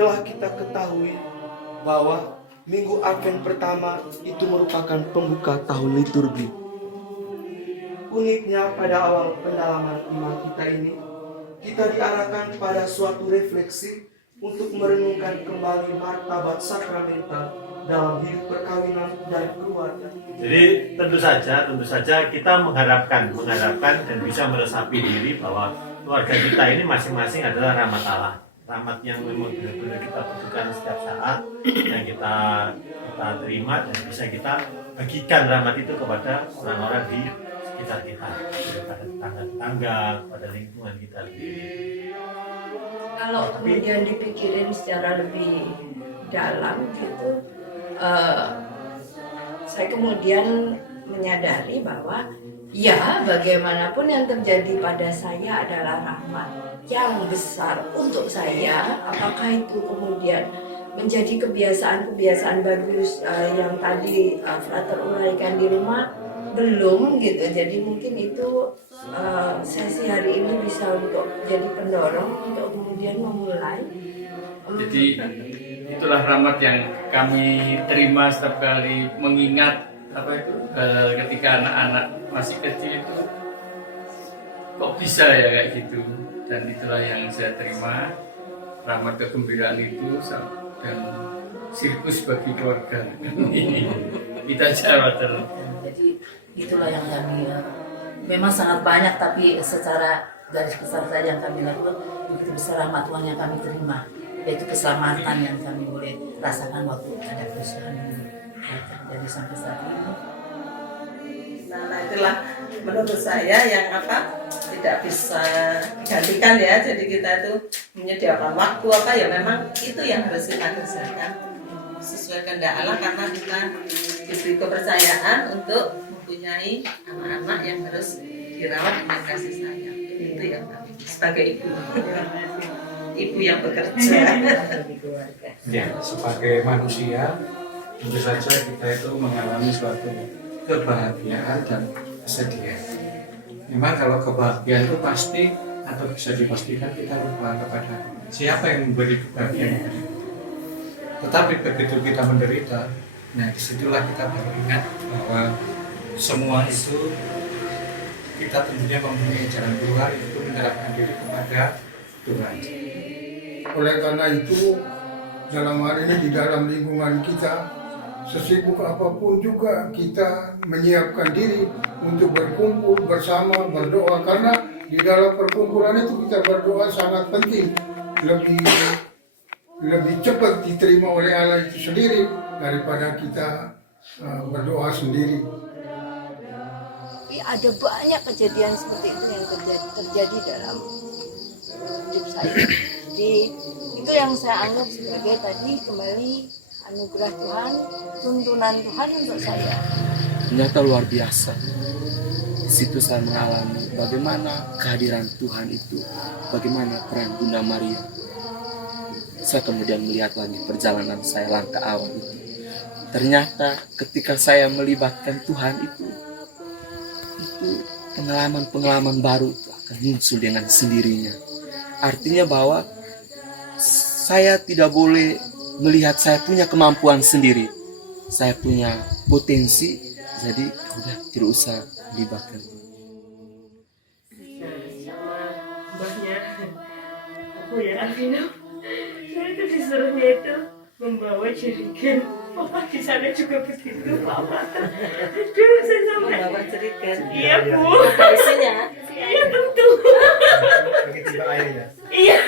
telah kita ketahui bahwa Minggu Advent pertama itu merupakan pembuka tahun liturgi. Uniknya pada awal pendalaman iman kita ini, kita diarahkan pada suatu refleksi untuk merenungkan kembali martabat sakramental dalam hidup perkawinan dan keluarga. Jadi tentu saja kita mengharapkan dan bisa meresapi diri bahwa keluarga kita ini masing-masing adalah rahmat Allah. Rahmat yang memang benar-benar kita butuhkan setiap saat, yang kita terima dan bisa kita bagikan rahmat itu kepada orang-orang di sekitar kita, kepada tetangga-tetangga, kepada lingkungan kita sendiri. Kalau kemudian dipikirin secara lebih dalam gitu, saya kemudian menyadari bahwa ya, bagaimanapun yang terjadi pada saya adalah rahmat yang besar untuk saya. Apakah itu kemudian menjadi kebiasaan-kebiasaan bagus yang tadi Frater uraikan di rumah? Belum gitu. Jadi mungkin itu sesi hari ini bisa untuk jadi pendorong untuk kemudian memulai. Jadi itulah rahmat yang kami terima setiap kali mengingat ketika anak-anak masih kecil itu kok bisa ya kayak gitu, dan itulah yang saya terima, rahmat kegembiraan itu dan sirkus bagi keluarga ini kita Jawa. Jadi itulah yang kami memang sangat banyak, tapi secara garis besar saja yang kami lakukan begitu besar rahmat Tuhan yang kami terima, yaitu keselamatan yang kami boleh rasakan waktu ada kerusuhan ini terjadi sampai saat ini. Nah itulah menurut saya yang tidak bisa digantikan ya. Jadi kita itu menyediakan waktu ya memang itu yang harus kita kerjakan sesuai kehendak Allah, karena kita diberi kepercayaan untuk mempunyai anak-anak yang harus dirawat dengan kasih sayang. Itu yang kami sebagai ibu yang bekerja. Ya, sebagai manusia tentu saja kita itu mengalami suatu kebahagiaan dan kesedihan. Memang kalau kebahagiaan itu pasti atau bisa dipastikan kita lupa kepada siapa yang memberi kebahagiaan itu. Tetapi begitu kita menderita, nah disitulah kita baru ingat bahwa semua itu kita tentunya mempunyai jalan keluar, yaitu menyerahkan diri kepada Tuhan. Oleh karena itu, dalam hal ini di dalam lingkungan kita, sesibuk apapun juga kita menyiapkan diri untuk berkumpul bersama, berdoa. Karena di dalam perkumpulan itu kita berdoa sangat penting. Lebih cepat diterima oleh Allah itu sendiri daripada kita berdoa sendiri. Tapi ada banyak kejadian seperti itu yang terjadi dalam hidup saya. Jadi itu yang saya anggap sebagai tadi kembali anugerah Tuhan, tuntunan Tuhan untuk saya. Ternyata luar biasa. Di situ saya mengalami bagaimana kehadiran Tuhan itu, bagaimana peran Bunda Maria. Saya kemudian melihat lagi perjalanan saya langkah awal itu. Ternyata ketika saya melibatkan Tuhan itu pengalaman-pengalaman baru itu akan muncul dengan sendirinya. Artinya bahwa saya tidak boleh melihat saya punya kemampuan sendiri, saya punya potensi, jadi udah tidak usah libatkan. Sama mbahnya aku ya Alvino, saya itu disuruhnya itu membawa jerigen. Papa di sana juga begitu, Papa. Aduh, saya sampai Membawa jerigen. Iya Bu. Apa isinya? Iya tentu. Begitu airnya. Iya.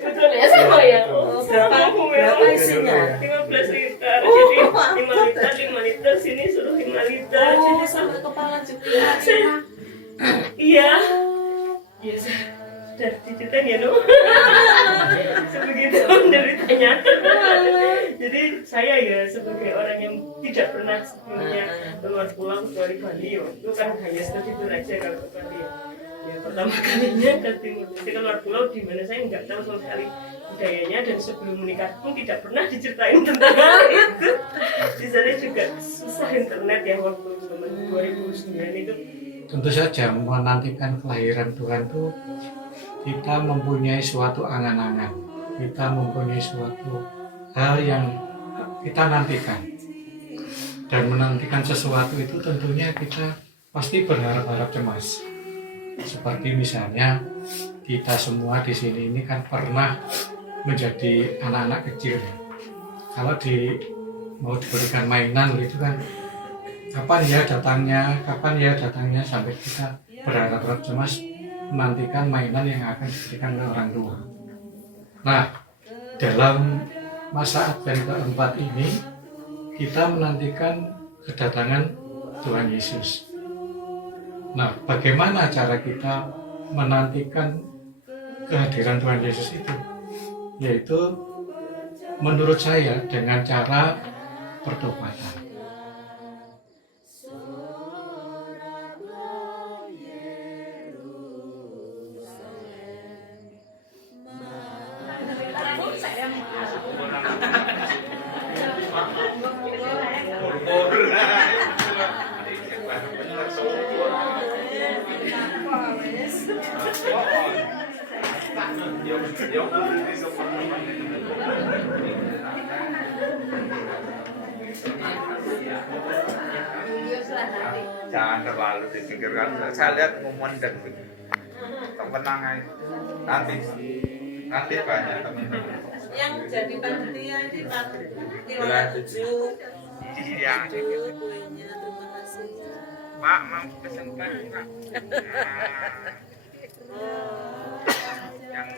Betul ya sama ya. Berapa isinya? 15 liter. Jadi 5 liter sini suruh 5 liter. Oh, Jadi sampai kepala juga. Iya. Iya saya dari tititan ya no. Sebegitu menderitanya. Jadi saya ya sebagai orang yang tidak pernah sebelumnya keluar pulau kecuali Bali, itu kan hanya seperti itu aja kalau ke Bali. Ya pertama kalinya ke timur. Jadi keluar pulau di mana saya nggak tahu sama sekali budayanya, dan sebelum menikah pun tidak pernah diceritain tentang hal itu. Di sana juga susah internet ya waktu zaman 2009 itu. Tentu saja menantikan kelahiran Tuhan itu kita mempunyai suatu angan-angan. kita mempunyai suatu hal yang kita nantikan. Dan menantikan sesuatu itu tentunya kita pasti berharap-harap cemas. Seperti misalnya kita semua di sini ini kan pernah menjadi anak-anak kecil ya. Kalau mau diberikan mainan gitu kan, kapan ya datangnya sampai kita berharap-harap cemas menantikan mainan yang akan diberikan oleh orang tua. Nah, dalam masa Advent keempat ini kita menantikan kedatangan Tuhan Yesus. Nah, bagaimana cara kita menantikan kehadiran Tuhan Yesus itu? Yaitu menurut saya dengan cara pertobatan. Jangan terlalu dipikirkan. Saya lihat momen dan tenang aja. Nanti banyak teman-teman Yang jadi panitia ini Pak Bulan 7. Iya. Kuenya terima kasih. Pak mau pesen Pak. Yang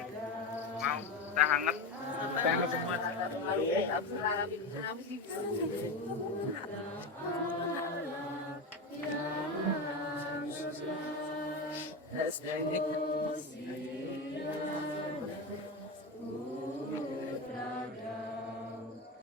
mau teh hangat. Teh hangat semua. Yes,